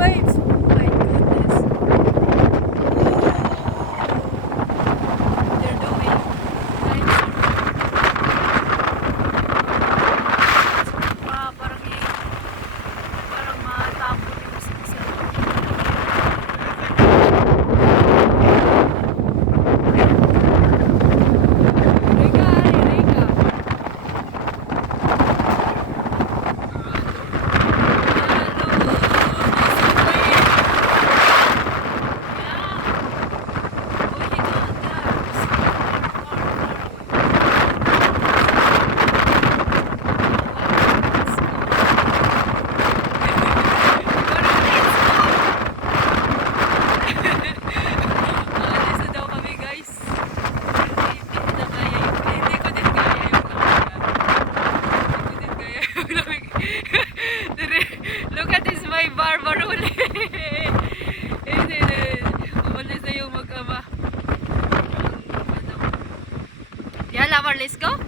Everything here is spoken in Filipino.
waves. My goodness. They're doing nice. Parang matapon yung isa. Look at this, my barber uli. Umalis na yung mag-ama. Yala, Mar, let's go.